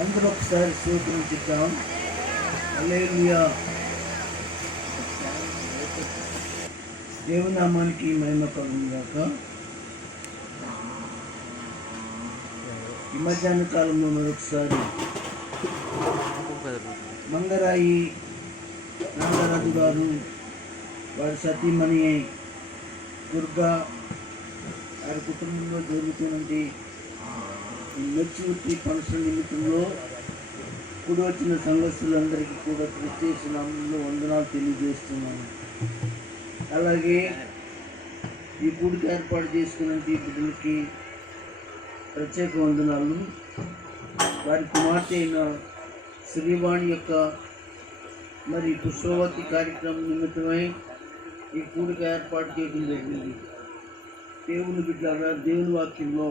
అందరూ ఒకసారి స్తోత్రం చెప్తాం. హల్లెలూయా. దేవునామానికి మహిమ కలుగును గాక. ఈ మధ్యాహ్న కాలంలో మరొకసారి మంగరాయి నాగరాజు గారు, వారి సతీమణి దుర్గా, వారి కుటుంబంలో జరుగుతున్నటువంటి మెచ్యూరిటీ ఫంక్షన్ నిమిత్తంలో కూడి వచ్చిన సంఘస్థులందరికీ కూడా క్రిస్టియన్ నామంలో వందనాలు తెలియజేస్తున్నాను. అలాగే ఈ గుడికి ఏర్పాటు చేసుకున్న బిడ్డలకి ప్రత్యేక వందనాలు. వారి కుమార్తె అయిన శ్రీవాణి యొక్క మరి పుష్పవతి కార్యక్రమం నిమిత్తమై ఈ కూడిక ఏర్పాటు చేయడం జరిగింది. దేవుని బిడ్డలారా, దేవుని వాక్యంలో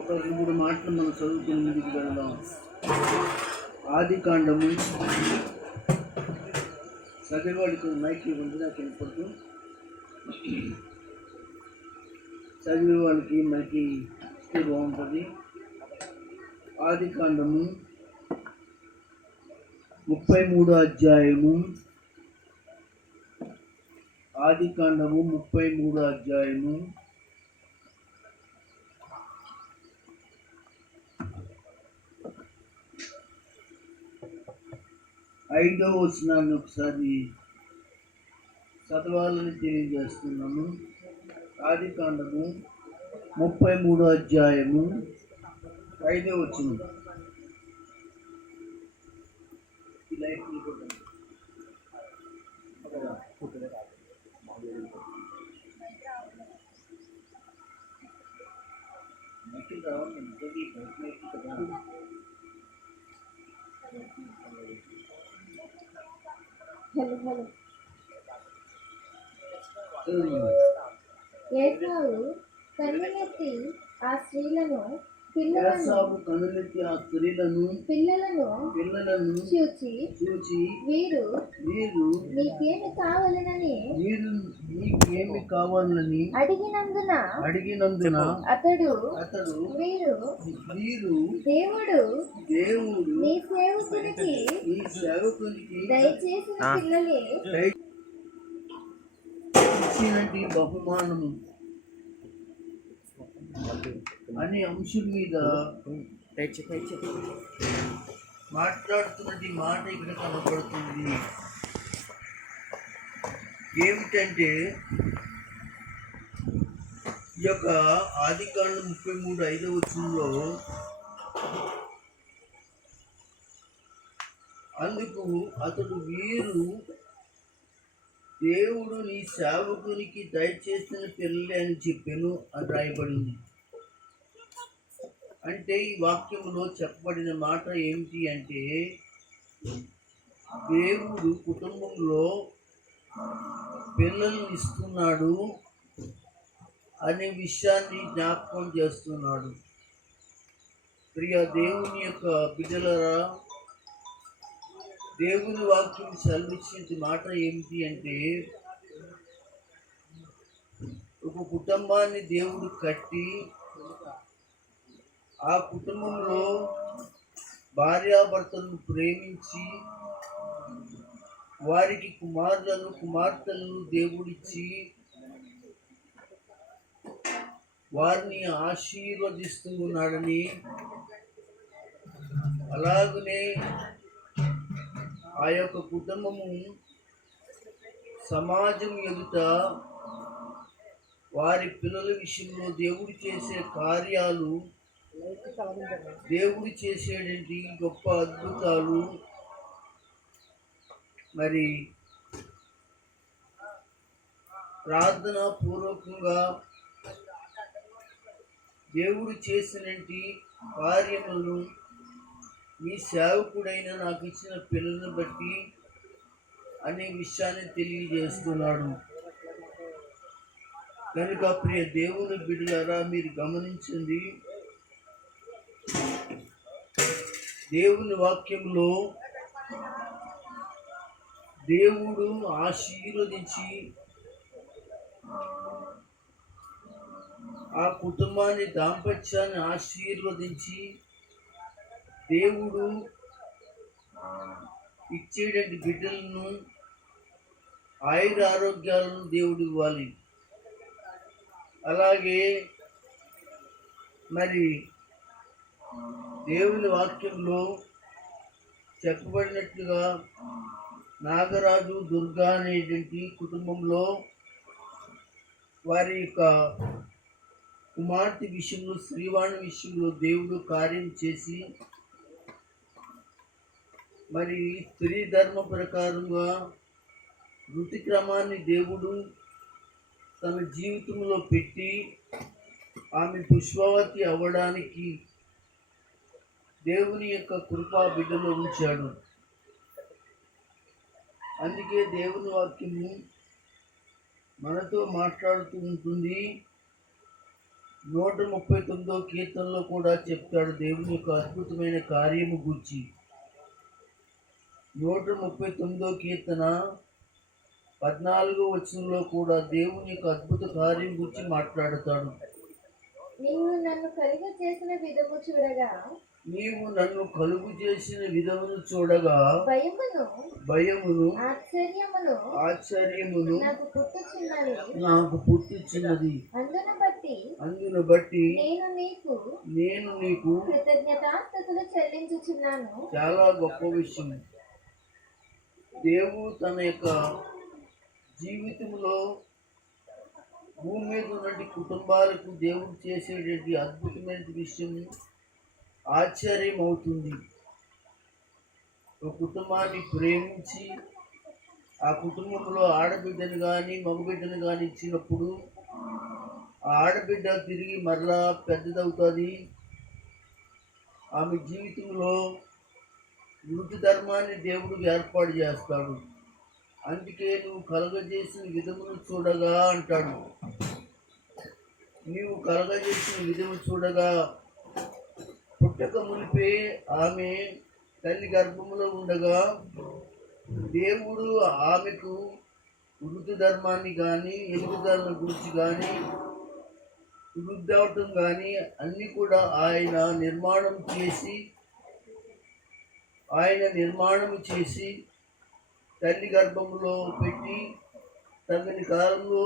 ఒక 2 మాటలు మనం చదువుకుని ముందుకు వెళ్దాం. ఆదికాండము, చదివేవాడికి మైకి ఉంది, నాకు వినపడుతూ చదివే వాళ్ళకి మైకి ఇస్తే బాగుంటుంది. ఆదికాండము 33వ అధ్యాయము, ఆదికాండము 33వ అధ్యాయము 5వ వచనాన్ని ఒకసారి చదవాలని తెలియజేస్తున్నాను. ఆదికాండము 33వ అధ్యాయము 5వ వచనం. ఏసావు కన్నులెత్తి ఆ స్త్రీలను పిల్లలను చూచి వీరు నీకేమి కావాలని అడిగినందున అతడు వీరు దేవుడు నీ సేవకునికి దయచేసిన పిల్లలే ఇచ్చినటువంటి బహుమానము అనే అంశం మీద మాట్లాడుతున్నది మాట ఇక్కడ కనబడుతుంది. ఏమిటంటే ఈ యొక్క ఆదికాండం 33:5వ వచనంలో అందుకు అతడు వీరు దేవుడు నీ సేవకునికి దయచేసిన పిల్లలే అని చెప్పాను అని రాయబడింది. అంటే ఈ వాక్యంలో చెప్పబడిన మాట ఏమిటి అంటే, దేవుడు కుటుంబంలో పిల్లల్ని ఇస్తున్నాడు అనే విషయాన్ని జ్ఞాపకం చేస్తున్నాడు. ప్రియ దేవుని యొక్క బిడ్డలారా, దేవుని వాక్యం సెలవిచ్చిన మాట ఏమిటి అంటే, ఒక కుటుంబాన్ని దేవుడు కట్టి ఆ కుటుంబంలో భార్యాభర్తలను ప్రేమించి వారికి కుమార్తెలను దేవుడిచ్చి వారిని ఆశీర్వదిస్తూ ఉన్నాడని, అలాగనే ఆ యొక్క కుటుంబము సమాజం ఎదుట వారి పిల్లల విషయంలో దేవుడు చేసే కార్యాలు, దేవుడు చేసేటువంటి గొప్ప అద్భుతాలు, మరి ప్రార్థనా పూర్వకంగా దేవుడు చేసినటువంటి కార్యములను మీ సేవకుడైన నాకు ఇచ్చిన పిల్లలను బట్టి అనే విషయాన్ని తెలియజేస్తున్నాడు. కనుక ప్రియ దేవుని బిడ్డలారా, మీరు గమనించండి, దేవుని వాక్యంలో దేవుడు ఆశీర్వదించి ఆ కుటుంబాన్ని దాంపత్యాన్ని ఆశీర్వదించి దేవుడు ఇచ్చేటువంటి బిడ్డలను ఆయుర ఆరోగ్యాలను దేవుడు ఇవ్వాలి. అలాగే మరి దేవుని వాక్యంలో చెప్పబడినట్లుగా నాగరాజు దుర్గా అనేటువంటి కుటుంబంలో వారి యొక్క కుమార్తె విషయంలో, శ్రీవాణి విషయంలో దేవుడు కార్యం చేసి మరి స్త్రీ ధర్మ ప్రకారంగా వృత్తి క్రమాన్ని దేవుడు తన జీవితంలో పెట్టి ఆమె పుష్పవతి అవ్వడానికి దేవుని యొక్క కృపా బిడ్డలో ఉంచాడు. అందుకే దేవుని వాక్యము మనతో మాట్లాడుతూ ఉంటుంది. 139వ కీర్తనలో కూడా చెప్తాడు దేవుని యొక్క అద్భుతమైన కార్యము గురించి. 139వ కీర్తన 14వ వచనంలో కూడా దేవుని యొక్క అద్భుత కార్యం గురించి మాట్లాడతాడు. నీవు నన్ను కలుగు చేసిన విధమును చూడగా భయమును ఆశ్చర్యమును నాకు పుట్టుచున్నది. అందును బట్టి నేను నీకు కృతజ్ఞతాస్తుతులు చెల్లించుచున్నాను. చాలా గొప్ప విషయం. దేవుడు తన యొక్క జీవితంలో భూమి మీద ఉన్నటువంటి కుటుంబాలకు దేవుడు చేసేటువంటి అద్భుతమైన విషయం ఆశ్చర్యం అవుతుంది. ఒక కుటుంబాన్ని ప్రేమించి ఆ కుటుంబంలో ఆడబిడ్డను కానీ మగబిడ్డను కానీ ఇచ్చినప్పుడు ఆ ఆడబిడ్డ తిరిగి మరలా పెద్దదవుతుంది. ఆమె జీవితంలో వృత్తి ధర్మాన్ని దేవుడు ఏర్పాటు చేస్తాడు. అందుకే నువ్వు కలగజేసిన విధమును చూడగా అంటాడు. నీవు కలగజేసిన విధము చూడగా పుట్టక మునిపే ఆమె తల్లి గర్భంలో ఉండగా దేవుడు ఆమెకు వృత్తి ధర్మాన్ని కానీ ఎదుగుదల గురించి కానీ వృద్ధి అవటం కానీ అన్నీ కూడా ఆయన నిర్మాణం చేసి తల్లి గర్భంలో పెట్టి తగిన కాలంలో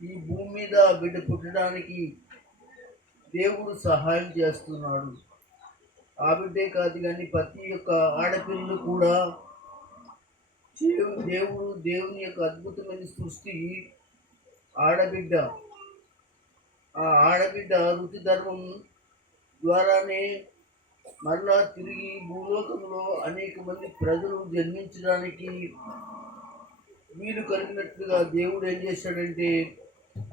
ఈ భూమి మీద బిడ్డ పుట్టడానికి దేవుడు సహాయం చేస్తున్నాడు. ఆ బిడ్డే కాదు కానీ ప్రతి ఒక్క ఆడపిల్లలు కూడా దేవుని యొక్క అద్భుతమైన సృష్టి ఆడబిడ్డ. ఆ ఆడబిడ్డ వృత్తి ధర్మం ద్వారానే మరలా తిరిగి భూలోకంలో అనేక మంది ప్రజలు జన్మించడానికి వీలు కలిగినట్లుగా దేవుడు ఏం చేశాడంటే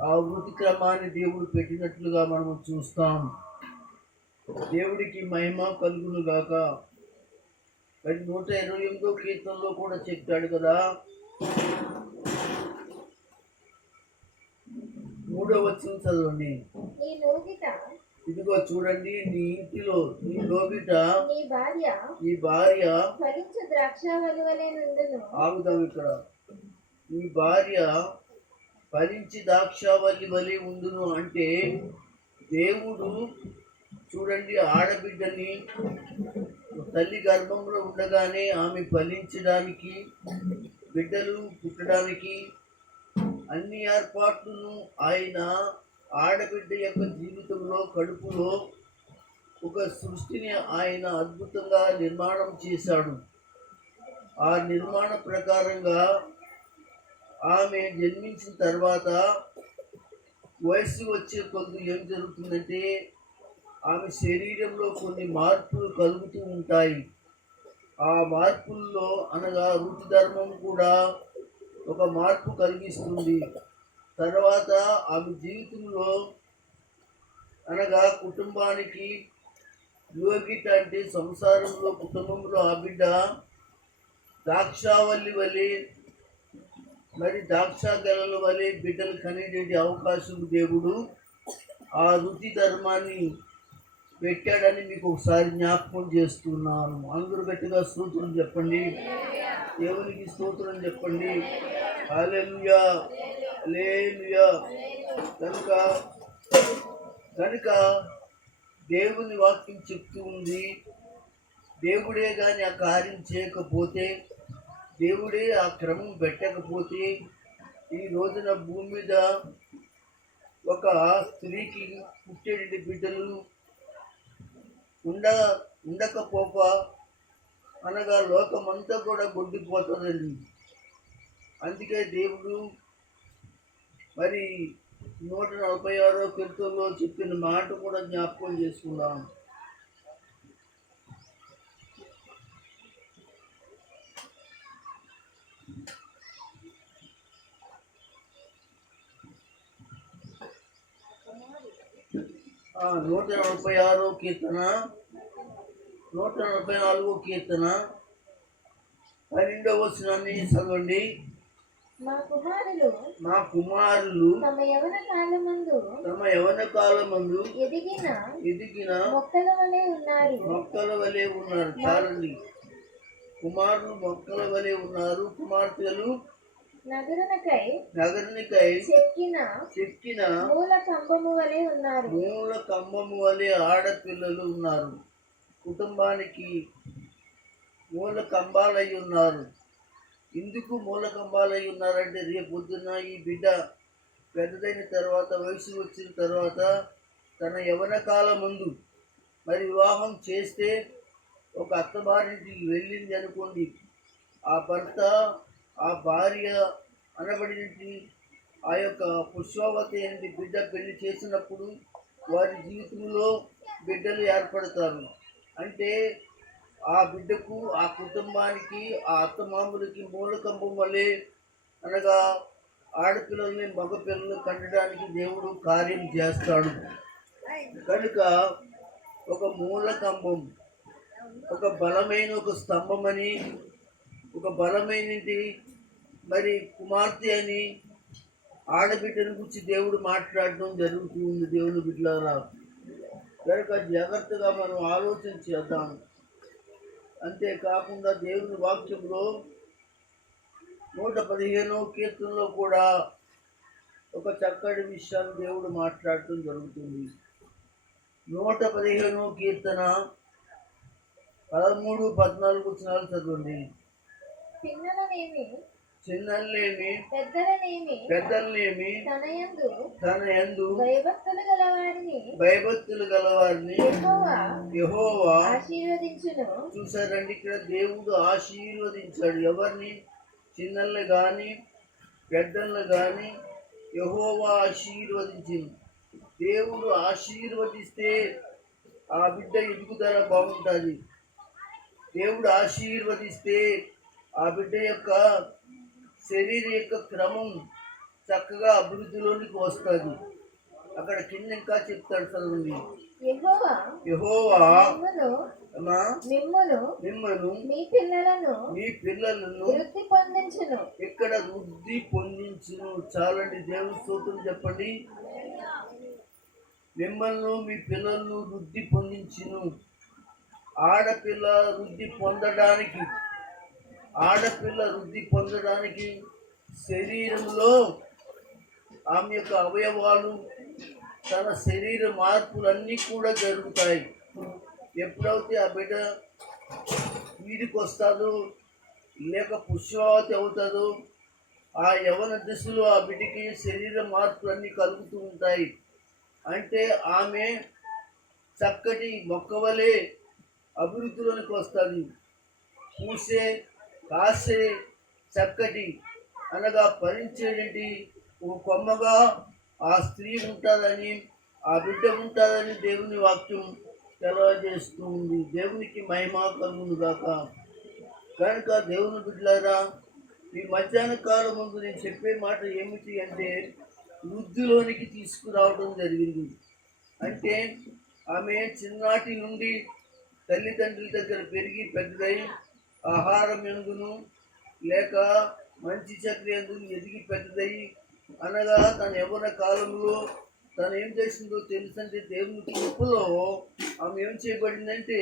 ఆ వృత్తి క్రమాన్ని దేవుడు పెట్టినట్లుగా మనం చూస్తాం. దేవుడికి మహిమ కలుగును గాక. మరి 128వ కీర్తనలో కూడా చెప్తాడు కదా, 3వ వచనం చదవండి. ఇదిగో చూడండి, నీ ఇంటిలో నీ లోగిట నీ భార్య ఆగుదాం. ఇక్కడ నీ భార్య ఫలించి ద్రాక్షావల్లి వలె ఉండును అంటే దేవుడు చూడండి ఆడబిడ్డని తల్లి గర్భంలో ఉండగానే ఆమె ఫలించడానికి, బిడ్డలు పుట్టడానికి అన్ని ఏర్పాట్లను ఆయన ఆడబిడ్డ యొక్క జీవితంలో కడుపులో ఒక సృష్టిని ఆయన అద్భుతంగా నిర్మాణం చేశాడు. ఆ నిర్మాణ ప్రకారంగా ఆమె జన్మించిన తర్వాత వయస్సు వచ్చే కొద్ది ఏం జరుగుతుందంటే ఆమె శరీరంలో కొన్ని మార్పులు కలుగుతూ ఉంటాయి. ఆ మార్పుల్లో అనగా వృత్తి ధర్మం కూడా ఒక మార్పు కలిగిస్తుంది. తర్వాత ఆమె జీవితంలో అనగా కుటుంబానికి యోగిత అంటే సంసారంలో కుటుంబంలో ఆ బిడ్డ ద్రాక్షావల్లి వలె మరి ద్రాక్ష గెలల వలె బిడ్డలు కనేటువంటి అవకాశం దేవుడు ఆ వృత్తి ధర్మాన్ని పెట్టాడని మీకు ఒకసారి జ్ఞాపకం చేస్తున్నాను. అందరూ గట్టిగా స్తోత్రం చెప్పండి, దేవునికి స్తోత్రం చెప్పండి. హల్లెలూయా హల్లెలూయా. కనుక దేవుని వాక్యం చెప్తూ ఉంది, దేవుడే కానీ ఆ కార్యం చేయకపోతే, దేవుడే ఆ క్రమం పెట్టకపోతే, ఈ రోజున భూమి మీద ఒక స్త్రీకి పుట్టేటి బిడ్డలు ఉండ ఉండకపోక అనగా లోకమంతా కూడా గొడ్డిపోతుందండి. అందుకే దేవుడు మరి 146 కీర్తనలో చెప్పిన మాట కూడా జ్ఞాపకం చేసుకున్నాం. ఆ 146 కీర్తన, 144 కీర్తన 12వ వచనాన్ని చదవండి. మా కుమారులు తమ యవన కాలమందు ఎదిగిన మొక్కల వలె ఉన్నారు. చాలండి. కుమారులు మొక్కల వలె ఉన్నారు, కుమార్తెలు నగరునికై చెక్కిన మూల కంబము వలె ఆడపిల్లలు ఉన్నారు. కుటుంబానికి మూల కంబాలై ఉన్నారు. ఎందుకు మూల కంబాలై ఉన్నారంటే, రేపొద్దున ఈ బిడ్డ పెద్దదైన తర్వాత, వయసు వచ్చిన తర్వాత, తన యవన కాలం ముందు మరి వివాహం చేస్తే ఒక అత్తవారింటికి వెళ్ళింది అనుకోండి, ఆ భర్త ఆ భార్య అనబడినటి ఆ యొక్క పుష్పవతి అనేది బిడ్డ పెళ్లి చేసినప్పుడు వారి జీవితంలో బిడ్డలు ఏర్పడతారు. అంటే ఆ బిడ్డకు, ఆ కుటుంబానికి, ఆ అత్తమామలకి మూలకంబం వల్లే అనగా ఆడపిల్లల్ని మగపిల్లల్ని కండడానికి దేవుడు కార్యం చేస్తాడు. కనుక ఒక మూలకంబం, ఒక బలమైన ఒక స్తంభం అని, ఒక బలమైనది మరి కుమార్తె అని ఆడబిడ్డను గురించి దేవుడు మాట్లాడడం జరుగుతుంది. దేవుని బిడ్డలారా, కనుక జాగ్రత్తగా మనం ఆలోచన చేద్దాం. అంతేకాకుండా దేవుని వాక్యంలో 115వ కీర్తనలో కూడా ఒక చక్కటి విషయాన్ని దేవుడు మాట్లాడటం జరుగుతుంది. 115వ కీర్తన 13, 14 వచనాలు చదవండి. చిన్నల్నేమి పెద్దల్నేమి తన యందు భయభక్తులు గలవారిని యెహోవా చూసారండి. ఇక్కడ దేవుడు ఆశీర్వదించాడు. ఎవరిని? చిన్నల్ని గాని పెద్దల్ని గాని యెహోవా ఆశీర్వదించింది. దేవుడు ఆశీర్వదిస్తే ఆ బిడ్డ ఎదుగుదల బాగుంటుంది. దేవుడు ఆశీర్వదిస్తే ఆ బిడ్డ యొక్క శరీర యొక్క క్రమం చక్కగా అభివృద్ధిలోనికి వస్తుంది. అక్కడ కింద ఇంకా చెప్తాడు, చదవండి. యెహోవా మిమ్మను మీ పిల్లలను ఇక్కడ వృద్ధి పొందించును. చాలండి. దేవుని స్తోత్రం చెప్పండి. మిమ్మల్ని మీ పిల్లలను వృద్ధి పొందించును. ఆడపిల్ల వృద్ధి పొందడానికి శరీరంలో ఆమె యొక్క అవయవాలు, తన శరీర మార్పులన్నీ కూడా జరుగుతాయి. ఎప్పుడైతే ఆ బిడ్డ వీడికి వస్తుందో, లేక పుష్పవతి అవుతుందో, ఆ యవన దశలో ఆ బిడ్డకి శరీర మార్పులన్నీ కలుగుతూ ఉంటాయి. అంటే ఆమె చక్కటి మొక్కవలే అభివృద్ధిలోనికి వస్తుంది. పూసే కాసే చక్కటి అనగా ఫలించేటి ఒక కొమ్మగా ఆ స్త్రీ ఉంటుందని, ఆ బిడ్డ ఉంటుందని దేవుని వాక్యం తెలియజేస్తూ ఉంది. దేవునికి మహిమ కలుగును గాక. కనుక దేవుని బిడ్డలారా, ఈ మధ్యాహ్న కాలం ముందు నేను చెప్పే మాట ఏమిటి అంటే, వృద్ధిలోనికి తీసుకురావడం జరిగింది. అంటే ఆమె చిన్ననాటి నుండి తల్లిదండ్రుల దగ్గర పెరిగి పెద్దదై ఆహారం ఎందును లేక మంచి చక్రి ఎందును ఎదిగి పెద్దదై అనగా తన యవ్వన కాలంలో తను ఏం చేసిందో తెలుసంటే, దేవుని కృపలో ఆమె ఏం చేయబడిందంటే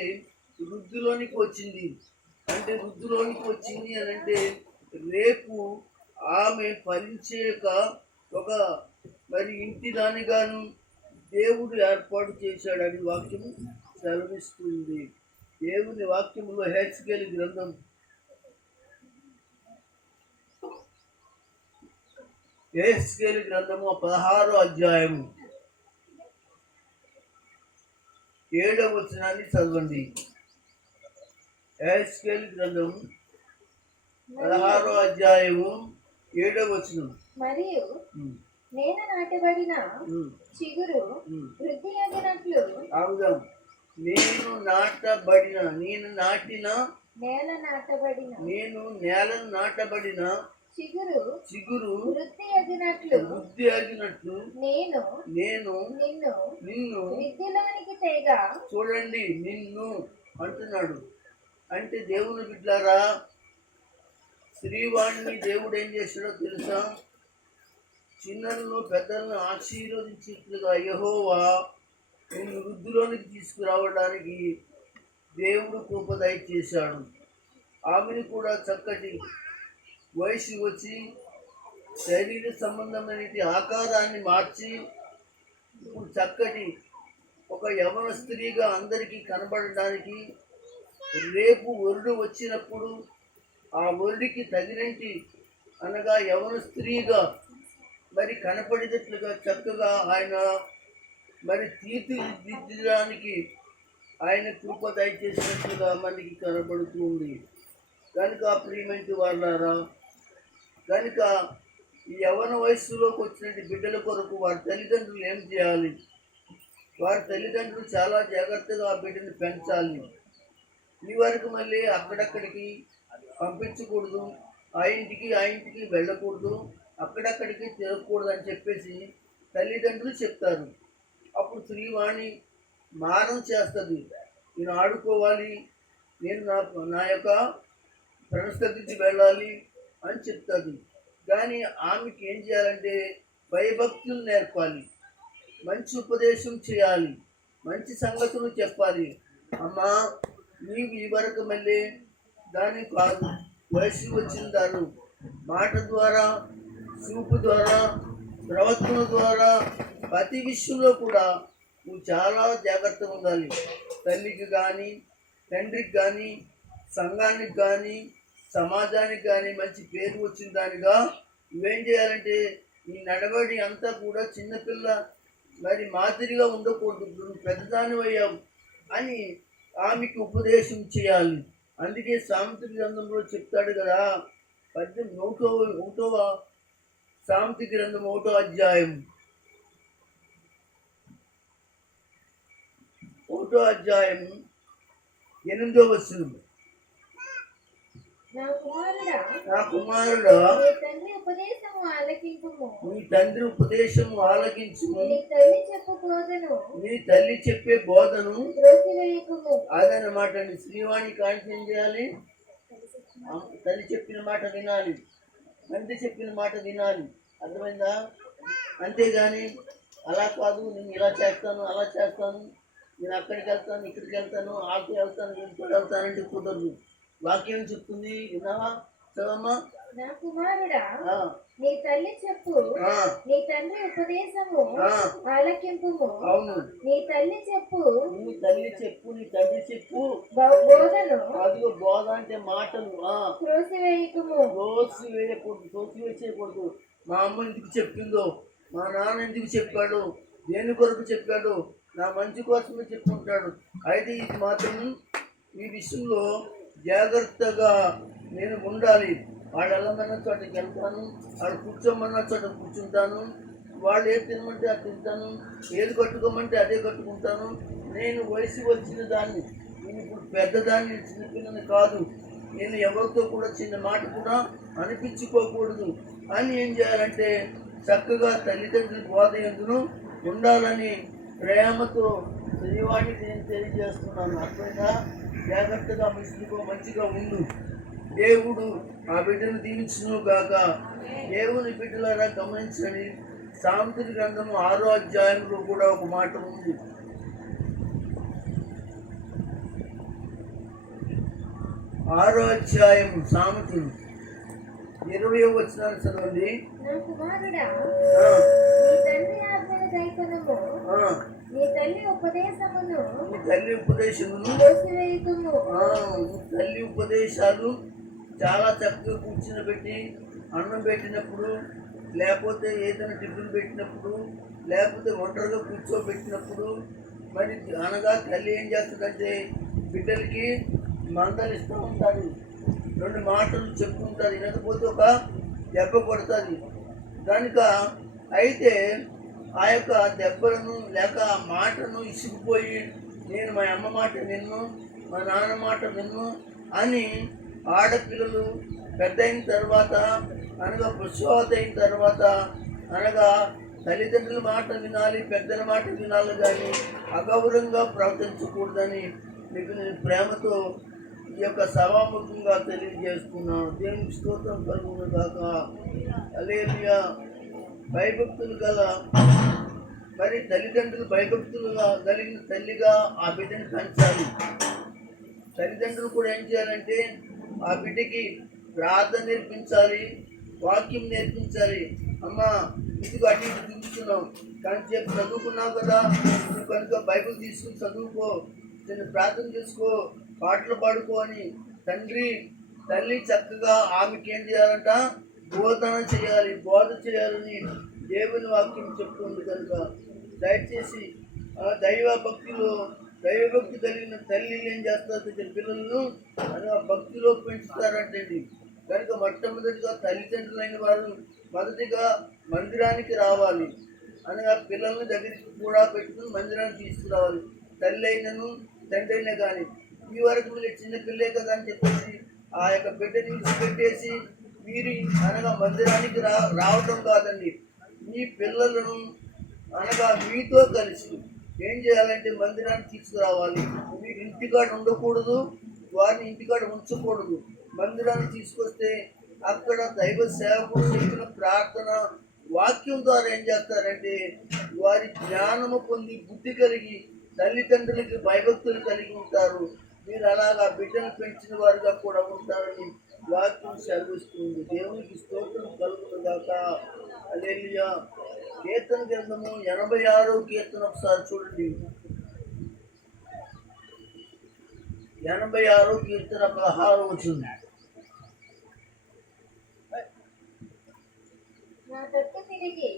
వృద్ధిలోనికి వచ్చింది. అంటే వృద్ధిలోనికి వచ్చింది అని అంటే రేపు ఆమె ఫలించేక ఒక మరి ఇంటి దానిగాను దేవుడు ఏర్పాటు చేశాడని వాక్యం సెలవిస్తుంది. దేవుని వాక్యములో హెచ్కేలు గ్రంథం 16వ అధ్యాయము 7వ వచనాన్ని చదవండి. హెచ్కేలు గ్రంథం 16వ అధ్యాయము 7వ వచనం. మరియు నేను నాటబడిన చిగురు వృద్ధి అగినట్లు నేను నేల నాటబడిన చిగురు వృద్ధి అగినట్లు నేను నిన్ను విద్యలోనికి తేగా. చూడండి, నిన్ను అంటున్నాడు. అంటే దేవుని బిడ్డలారా, శ్రీవాణిని దేవుడు ఏం చేశాడో తెలుసా? చిన్నలను పెద్దలను ఆశీర్వదించినట్లుగా యెహోవా నిన్ను వృద్ధిలోనికి తీసుకురావడానికి దేవుడు కృప దయచేశాడు. ఆమెను కూడా చక్కటి వయసు వచ్చి శరీర సంబంధమైన ఆకారాన్ని మార్చి ఇప్పుడు చక్కటి ఒక యవన స్త్రీగా అందరికీ కనబడడానికి, రేపు వరుడు వచ్చినప్పుడు ఆ వరుడికి తగినంటి అనగా యవన స్త్రీగా మరి కనపడేటట్లుగా చక్కగా ఆయన మరి తీర్చిదిద్దడానికి ఆయన కృప దయచేసినట్లుగా మనకి కనబడుతుంది. కనుక ప్రియమైన వాళ్ళారా, కనుక ఈ యవ్వన వయస్సులోకి వచ్చినట్టు బిడ్డల కొరకు వారి తల్లిదండ్రులు ఏం చేయాలి? వారి తల్లిదండ్రులు చాలా జాగ్రత్తగా ఆ బిడ్డను పెంచాలి. ఈ వరకు మళ్ళీ అక్కడక్కడికి పంపించకూడదు, ఆ ఇంటికి వెళ్ళకూడదు, అక్కడక్కడికి తిరగకూడదు అని చెప్పేసి తల్లిదండ్రులు చెప్తారు. అప్పుడు శ్రీవాణి మారం చేస్తుంది. నేను ఆడుకోవాలి, నేను నా యొక్క ఫ్రెండ్స్ దగ్గరికి వెళ్ళాలి అని చెప్తుంది. కానీ ఆమెకి ఏం చేయాలంటే భయభక్తులు నేర్పాలి, మంచి ఉపదేశం చేయాలి, మంచి సంగతులు చెప్పాలి. అమ్మా, నీవు ఈ వరకు మళ్ళీ దాన్ని కాదు, వయసు వచ్చిన దాన్ని మాట ద్వారా, చూపు ద్వారా, ప్రవర్తన ద్వారా ప్రతి విషయంలో కూడా నువ్వు చాలా జాగ్రత్తగా ఉండాలి. తల్లికి కానీ, తండ్రికి కానీ, సంఘానికి కానీ, సమాజానికి కానీ మంచి పేరు వచ్చిన దానిగా నువ్వేం చేయాలంటే నీ నడవడి అంతా కూడా చిన్నపిల్ల మరి మాదిరిగా ఉండకూడదు, నువ్వు పెద్దదానివయ్యావు అని ఆమెకి ఉపదేశం చేయాలి. అందుకే సామెతల గ్రంథంలో చెప్తాడు కదా, 1వ సామెత గ్రంథం 1వ అధ్యాయం 8వ వచనం. నా కుమారుడా, నీ తండ్రి ఉపదేశము ఆలకించుము, నీ తల్లి చెప్పే బోధను అదనమాట. శ్రీవాణి కాంతి ఏం చేయాలి? తల్లి చెప్పిన మాట వినాలి, తండ్రి చెప్పిన మాట వినాలి. అర్థమైందా? అంతేగాని అలా కాదు, నేను ఇలా చేస్తాను, అలా చేస్తాను, నేను అక్కడికి వెళ్తాను, ఇక్కడికి వెళ్తాను, ఆకు వెళ్తాను, ఇంటికి వెళ్తానంటే కుదరదు. వాక్యం చెప్తుంది, విన్నావా? చదవమ్మా. నా కుమారుడా, నీ తల్లి చెప్పు, నీ తండ్రి ఉపదేశము ఆలకింపుము. అవును, నీ తల్లి చెప్పు, నీ తండ్రి చెప్పు బోధను. అదిగో బోధ అంటే మాటలు. తోసివేయకూడదు. మా అమ్మ ఎందుకు చెప్పిందో, మా నాన్న ఎందుకు చెప్పాడు, దేని కొరకు చెప్పాడు, నా మంచి కోసమే చెప్పుకుంటాడు. అయితే ఇది మాత్రం ఈ విషయంలో జాగ్రత్తగా నేను ఉండాలి. వాళ్ళు వెళ్ళమన్న చోటకి వెళ్తాను, వాళ్ళు కూర్చోమన్న చోట కూర్చుంటాను, వాళ్ళు ఏది తినమంటే అది తింటాను, ఏది కట్టుకోమంటే అదే కట్టుకుంటాను. నేను వయసు వచ్చిన దాన్ని, నేను ఇప్పుడు పెద్దదాన్ని, చిన్నపిల్లని కాదు. నేను ఎవరితో కూడా చిన్న మాట కూడా అనిపించుకోకూడదు అని ఏం చేయాలంటే చక్కగా తల్లిదండ్రుల బోధ ఎందును ఉండాలని ప్రేమతో శ్రీవాణికి నేను తెలియజేస్తున్నాను. అర్థమైనా? జాగ్రత్తగా మంచిగా ఉండు. దేవుడు ఆ బిడ్డను దీవించును గాక. దేవుని బిడ్డలారా గమనించండి, సామెతల గ్రంథము 6వ అధ్యాయంలో కూడా ఒక మాట ఉంది. 6వ అధ్యాయం సామెతలు 20వ వచనాన్ని చదవండి. నా కుమారుడా, నీ తండ్రి ఆజ్ఞను గైకొనుము, నీ నీ తల్లి ఉపదేశమును నీ తల్లి ఉపదేశమును త్రోసివేయుదుము. నీ తల్లి ఉపదేశాలు చాలా చక్కగా కూర్చుని పెట్టి అన్నం పెట్టినప్పుడు, లేకపోతే ఏదైనా టిఫిన్ పెట్టినప్పుడు, లేకపోతే ఒంటరిగా కూర్చోబెట్టినప్పుడు, మరి అనగా తల్లి ఏం చేస్తుందంటే బిడ్డలకి మందలిస్తూ ఉంటుంది, 2 మాటలు చెప్పుకుంటుంది, వినకపోతే ఒక దెబ్బ కొడుతుంది కనుక. అయితే ఆ యొక్క దెబ్బలను లేక ఆ మాటను ఇసుకుపోయి నేను మా అమ్మ మాట విన్ను, మా నాన్న మాట విన్ను అని ఆడపిల్లలు పెద్ద అయిన తర్వాత అనగా పుష్పవతి అయిన తర్వాత అనగా తల్లిదండ్రుల మాట వినాలి, పెద్దల మాట వినాలి, కానీ అగౌరవంగా ప్రవర్తించకూడదని మీకు నేను ప్రేమతో ఈ యొక్క సభాముఖంగా తెలియజేస్తున్నాను. దేవునికి స్తోత్రం కలుగును గాక. హల్లెలూయా. భయభక్తులు గల మరి తల్లిదండ్రులు భయభక్తులుగా కలిగిన తల్లిగా ఆ బిడ్డను పెంచాలి. తల్లిదండ్రులు కూడా ఏం చేయాలంటే ఆ బిడ్డకి ప్రార్థన నేర్పించాలి, వాక్యం నేర్పించాలి. అమ్మ ఇదిగో అటు ఇటు తిరుగుతున్నావు, కానీ చెప్పి చదువుకున్నావు కదా, నువ్వు కనుక బైబిల్ తీసుకుని చదువుకో, నేను ప్రార్థన చేసుకో, పాటలు పాడుకో అని తల్లి చక్కగా ఆమెకి ఏం చేయాలంట, బోధన చేయాలి, బోధ చేయాలని దేవుని వాక్యం చెప్తుంది. కనుక దయచేసి ఆ దైవభక్తి కలిగిన తల్లి ఏం చేస్తారు, పిల్లలను అనగా భక్తిలో పెంచుతారంటండి. కనుక మొట్టమొదటిగా తల్లిదండ్రులైన వారు మొదటిగా మందిరానికి రావాలి, అనగా పిల్లల్ని దగ్గరికి కూడా పెట్టుకుని మందిరానికి తీసుకురావాలి. తల్లి అయినను తండ్రి అయినా కానీ ఈ వరకు వీళ్ళు చిన్న పిల్లే కదా అని చెప్పేసి ఆ యొక్క బిడ్డని పెట్టేసి మీరు అనగా మందిరానికి రావటం కాదండి. మీ పిల్లలను అనగా మీతో కలిసి ఏం చేయాలంటే మందిరాన్ని తీసుకురావాలి. మీరు ఇంటికాడ ఉండకూడదు, వారిని ఇంటికాడ ఉంచకూడదు. మందిరాన్ని తీసుకొస్తే అక్కడ దైవ సేవకుడు చెప్పిన ప్రార్థన వాక్యం ద్వారా ఏం చేస్తారంటే వారి జ్ఞానము పొంది బుద్ధి కలిగి తల్లిదండ్రులకి భయభక్తులు కలిగి ఉంటారు. మీరు అలాగా బిడ్డను పెంచిన వారుగా కూడా ఉంటారని వాక్యం సెలవిస్తుంది. దేవునికి స్తోత్రం కలుగును గాక. హల్లెలూయా. కీర్తన గ్రంథము 86వ కీర్తన ఒకసారి చూడండి. 86వ కీర్తన 16వ వచనం. నా తట్టు తిరిగి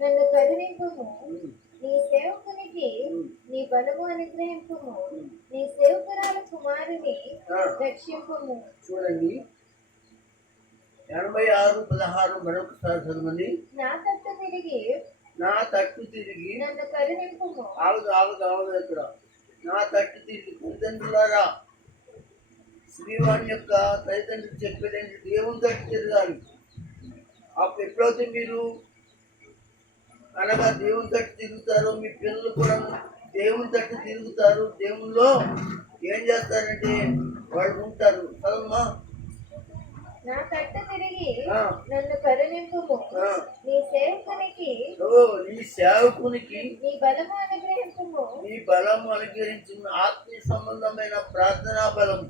నన్ను కరుణింపుము, నీ సేవకునికి నీ బలము అనుగ్రహింపుము, నీ సేవకురాల కుమారుని రక్షింపుము. చూడండి 86:16 మరొకసారి చదవండి. నా తట్టు తిరిగి నన్ను కరుణింపుము. ఆగుదు ఇక్కడ. నా తట్టు తిరిగి తల్లిదండ్రులారా, శ్రీవాణి యొక్క తల్లిదండ్రులు చెప్పేదంటే దేవుని తట్టు తిరగాలి. అప్పుడు ఎప్పుడైతే మీరు అనగా దేవుని తట్టు తిరుగుతారో మీ పిల్లలు కూడా దేవుని తట్టు తిరుగుతారు. దేవుల్లో ఏం చేస్తారంటే వాళ్ళు ఉంటారు. చదవమ్మా. నా తట్టు తిరిగి నన్ను కరుణింపుము, నీ సేవకునికి నీ బలము అనుగ్రహించుము. నీ బలము అనుగ్రహించుము. ఆత్మీయ సంబంధమైన ప్రార్థనా బలము,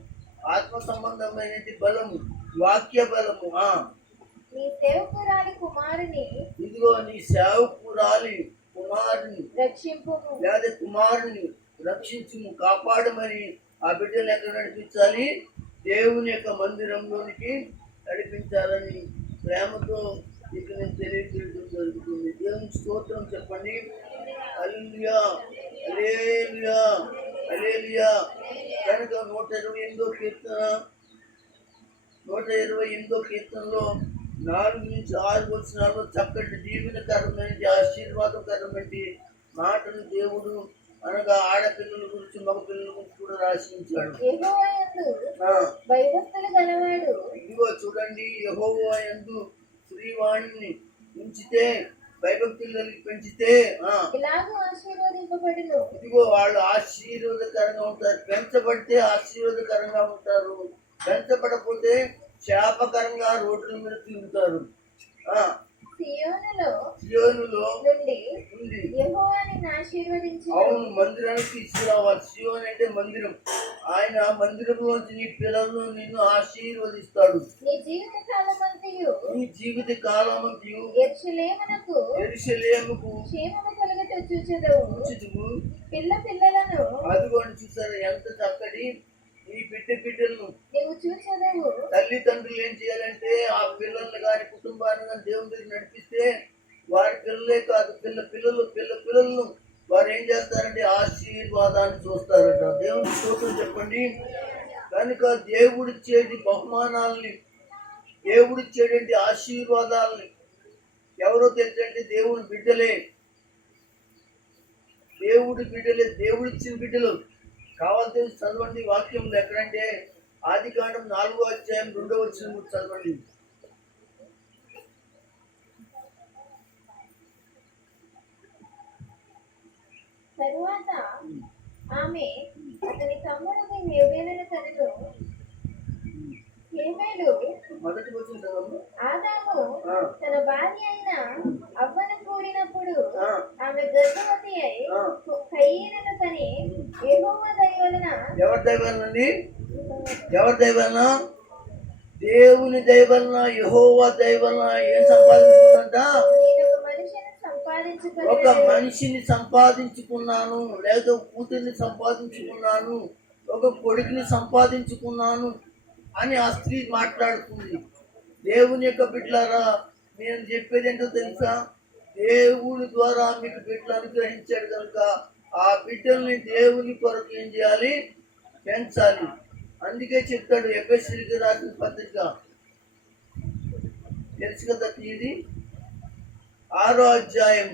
ఆత్మ సంబంధమైన బలము, వాక్య బలము. నీ సేవకురాలి కుమారుని, ఇదిగో నీ సేవకురాలి కుమారుని రక్షింపుము, లేదా కుమారుని రక్షించుము, కాపాడమని ఆ బిడ్డలు ఎక్కడ నడిపించాలి? దేవుని యొక్క మందిరంలోనికి నడిపించాలని ప్రేమతో ఇక నేను తెలియజేయడం జరుగుతుంది. దేవుని స్తోత్రం చెప్పండి. హల్లెలూయా, హల్లెలూయా, హల్లెలూయా. కనుక 128వ కీర్తనలో 4 నుంచి 6 వచనాల్లో చక్కటి దీవెనకరమైన ఆశీర్వాదకరమైన మాటలు దేవుడు అనగా ఆడపిల్లల గురించి మగపిల్లల గురించి కూడా రాసించాడు. ఇదిగో చూడండి, యెహోవా యందు శ్రీవాణిని ఉంచితే భయభక్తులు కలిగి పెంచితే ఇదిగో వాళ్ళు ఆశీర్వాదకరంగా ఉంటారు. పెంచబడితే ఆశీర్వాదకరంగా ఉంటారు, పెంచబడకపోతే శాపకరంగా రోడ్ల మీద తిరుగుతారు. సియోనులో నుండి ఉంది. యెహోవా నిన్ను ఆశీర్వదించును. అవును, మందిరానికి తీసుకురావాలి. సియోన్ అంటే మందిరం. ఆయన మందిరంలోంచి నీ పిల్లలను నిన్ను ఆశీర్వదిస్తాడు. నీ జీవిత కాలమంతయు నీ జీవిత కాలమంతయు యెరూషలేమునకు యెరూషలేముకు క్షేమము కలుగట చూచెదవు. ఉంచుదువు. పిల్లలను అదిగోని చూసారు ఎంత చక్కటి ఈ బిడ్డలను నీవు చూచెదవు. తల్లిదండ్రులు ఏం చేయాలంటే ఆ పిల్లల్ని కానీ కుటుంబాన్ని కానీ దేవుని దగ్గర నడిపిస్తే వారి పిల్లలే కాదు పిల్లలను వారు ఏం చేస్తారంటే ఆశీర్వాదాన్ని చూస్తారట. దేవుని స్తోత్రం చెప్పండి. కనుక దేవుడిచ్చేది బహుమానాలని, దేవుడిచ్చేటువంటి ఆశీర్వాదాలని ఎవరో తెలుసంటే దేవుడి బిడ్డలే. దేవుడిచ్చిన బిడ్డలు కావాలి తెలిసి చదవండి. వాక్యంలో ఎక్కడంటే ఆదికాండం 4వ అధ్యాయం 2వ వచనం చదవండి. తరువాత ఆమె అతని తమ్ముడు హేబేలును కనెను. హేబేలు మొదటి వచనం చదవండి. ఆదాము తన భార్య అయిన అవ్వను కూడినప్పుడు ఆ. ఆమె గర్భవతి అయి కయీనును కని యెహోవా దయ వలన ఎవరి దయవలనండి? ఎవరి దయవలన? దేవుని దయవలన, యెహోవా దయవలన ఏం సంపాదించుకున్నంట? ఒక మనిషిని సంపాదించుకున్నాను, లేదా కూతుర్ని సంపాదించుకున్నాను, ఒక కొడుకుని సంపాదించుకున్నాను అని ఆ స్త్రీ మాట్లాడుతుంది. దేవుని యొక్క బిడ్డలారా, నేను చెప్పేది ఏంటో తెలుసా? దేవుని ద్వారా మీకు బిడ్డలు అనుగ్రహించాడు కనుక ఆ బిడ్డల్ని దేవుని కొరకు ఏం చేయాలి? పెంచాలి. అందుకే చెప్తాడు ఎఫెసీయులకు రాసిన పత్రిక, తెలుసు కదా ఇది 6వ అధ్యాయం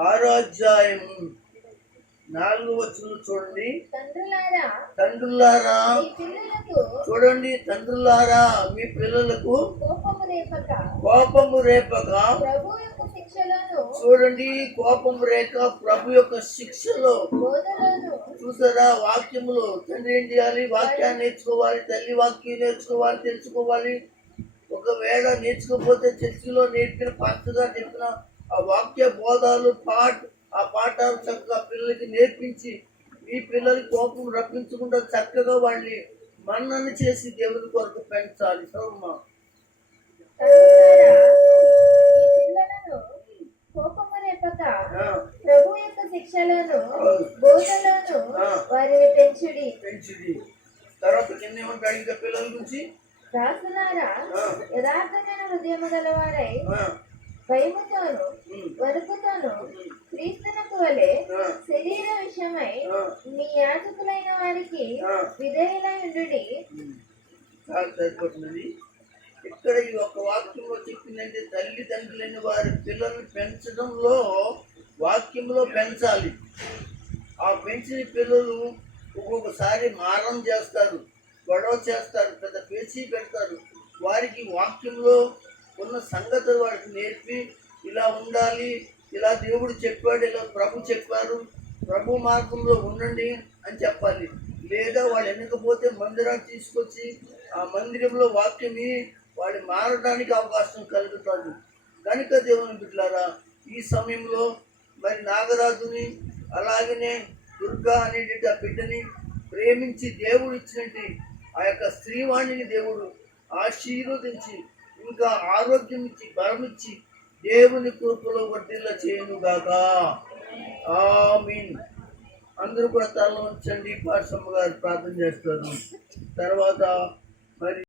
6వ అధ్యాయం 4వ వచనం చూడండి. తండ్రులారా చూడండి, తండ్రులారా మీ పిల్లలకు కోపము రేపక చూడండి, కోపము రేక ప్రభు యొక్క శిక్షలో. చూసారా వాక్యములో తండ్రి ఏం చేయాలి? వాక్యాన్ని నేర్చుకోవాలి, తల్లి వాక్యం నేర్చుకోవాలి, తెలుసుకోవాలి. ఒకవేళ నేర్చుకోకపోతే చర్చిలో నేర్పిన పాస్టర్గా చెప్పిన ఆ వాక్య బోధాలు ఆ పాఠాలు చక్కగా పిల్లలకి నేర్పించి మీ పిల్లలకి కోపం రప్పించకుండా చక్కగా వాళ్ళని మన్నన చేసి దేవుని కొరకు పెంచాలి. సౌమ్మ ప్రభు యొక్క శిక్షలను బోధలను వారిని పెంచుడి. తర్వాత కింద ఏమంటాడు ఇంకా పిల్లల గురించి? దాసులారా యథార్థమైన హృదయము గలవారై భయముతోను వణుకుతోను క్రీస్తునకు వలె శరీర విషయమై మీ యాజకులైన వారికి విధేయులై ఉండుడి. సరిపోతున్నది. ఇక్కడ ఈ ఒక వాక్యంలో చెప్పిందంటే తల్లిదండ్రులైన వారి పిల్లల్ని పెంచడంలో వాక్యంలో పెంచాలి. ఆ పెంచిన పిల్లలు ఒక్కొక్కసారి మారం చేస్తారు, గొడవ చేస్తారు, పెద్ద పేచీ పెడతారు. వారికి వాక్యంలో ఉన్న సంగతులు వారికి నేర్పి ఇలా ఉండాలి, ఇలా దేవుడు చెప్పాడు, ఇలా ప్రభు చెప్పారు, ప్రభు మార్గంలో ఉండండి అని చెప్పాలి. లేదా వాళ్ళు ఎన్నకపోతే మందిరాన్ని తీసుకొచ్చి ఆ మందిరంలో వాక్యమి వాళ్ళు మారడానికి అవకాశం కలుగుతుంది. కనుక దేవుని బిడ్డలారా, ఈ సమయంలో మరి నాగరాజుని అలాగనే దుర్గా అనేటువంటి ఆ బిడ్డని ప్రేమించి దేవుడు ఇచ్చినట్టు ఆ యొక్క స్త్రీవాణిని దేవుడు ఆశీర్వదించి ఇంకా ఆరోగ్యం ఇచ్చి బలమిచ్చి దేవుని కృపలో వర్ధిల్ల చేయనుగాక. ఆమీన్. అందరూ కూడా తల ఉంచండి. పార్సమ్మ గారు ప్రార్థన చేస్తారు. తర్వాత మరి